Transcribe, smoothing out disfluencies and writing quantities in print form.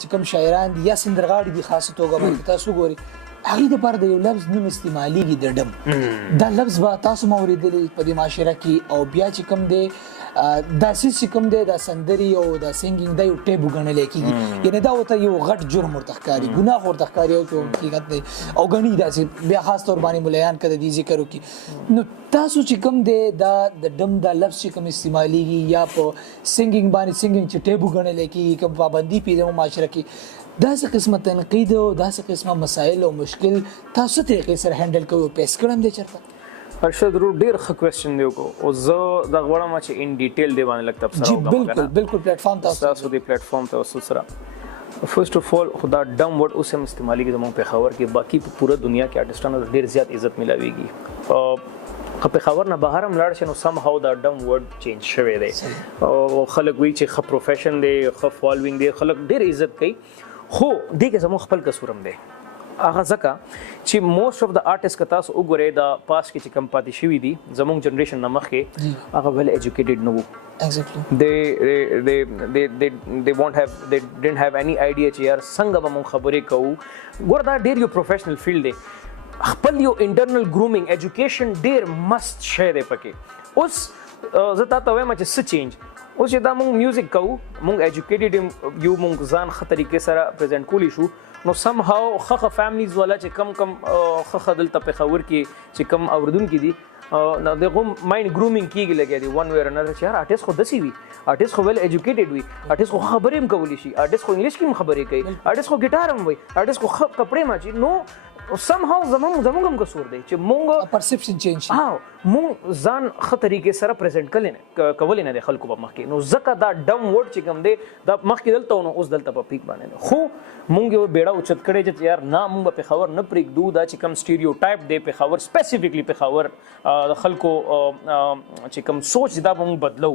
چې کوم شاعران دي یا سندرغاړي دي خاصه توګه باندې تاسو ګوري هغې دپاره د یو لفظ نوم استعمالیږي د ډم دا لفظ به تاسو ما اورېدلی په دې معاشره کې او بیا چې کوم دی دا څیز چې کوم دی دا سندرې او دا سینګینګ دا یو ټیبو ګڼلی کېږي یعنې دا ورته یو غټ جرم ورته ښکاري ګناه ورته ښکاري او چې حقیقت دی او ګڼي داسې بیا خاص طور باندې ملیان که د دې ذکر وکړي نو تاسو چې کوم دی دا د ډم دا لفظ چې کوم استعمالیږي یا په سینګینګ باندې سینګینګ چې ټیبو ګڼلی کېږي کوم پابندي پې د معاشره کې داسې قسمه تنقید او داسې قسمه مسایل او مشکل تاسو طریقې سره هینډل کوئ او پیس کړم دی چېرته ارشد ورور ډېر ښه کوېسچن دی وکړو او زه دا غواړم چې ان ډیټیل دې باندې لږ تبصره وکړم بالکل بالکل پلیټفارم تاسو دې پلیټفارم توسط سره فرسٹ اف آل خدا ډم ورډ اوس هم استعمالېږي زموږ پېښور کې باقي په پوره دنیا کې آرټسټانو ته ډېر زیات عزت میلاویږي که پېښور نه بهر هم لاړ شي نو سم هاو دا ډم ورډ چینج شوی دی او خلک وایي چې ښه پروفیشن دی ښه فالوینګ دی خلک ډېر عزت کوي خو دې کې زموږ خپل قصور هم دی هغه ځکه چې موسټ اف د آرټسټ که تاسو وګورئ د پاس کې چې کم پاتې شوي دي زموږ جنریشن نه مخکې هغه ویل ایجوکیټډ نه وو they didn't have any idea چې یار څنګه به موږ خبرې کوو ګوره دا ډېر یو پروفیشنل فیلډ دی خپل یو انټرنل ګرومینګ ایجوکیشن ډېر مست شی دی پکې اوس زه تا ته وایم چې څه چینج اوس چې دا مونږ میوزک کوو مونږ ایجوکیټډ یو مونږ ځان ښه طریقې سره پرزینټ کولی شو نو سم هاو ښه فیملیز والا چې کم ښه دلته پېښور کې چې کم اورېدونکي دي نو د هغو مایند ګرومینګ کېږي لګیا دي ون وے اور اندر چې یار آرټسټ خو داسې وي آرټسټ خو ویل ایجوکیټډ وي آرټسټ خو خبرې هم کولی شي آرټسټ خو انګلیش کې هم خبرې کوي آرټسټ خو ګیټار هم وایي آرټسټ خو ښه کپړې ماچي نو سم هاو زموږ هم قصور دی چې مونږ پرسپشن چینج شي مونږ ځان ښه طریقې سره پرزینټ کولی نه دی خلکو په مخکې نو ځکه دا ډم ورډ چې کوم دی دا مخکې دلته نو اوس دلته په پیک باندې خو مونږ یو بیړه اوچت کړی چې یار نه مونږ به پېښور نه پرېږدو دا چې کوم سټیریوټایپ دی پېښور سپیسیفیکلی پېښور د خلکو چې کوم سوچ دا به مونږ بدلو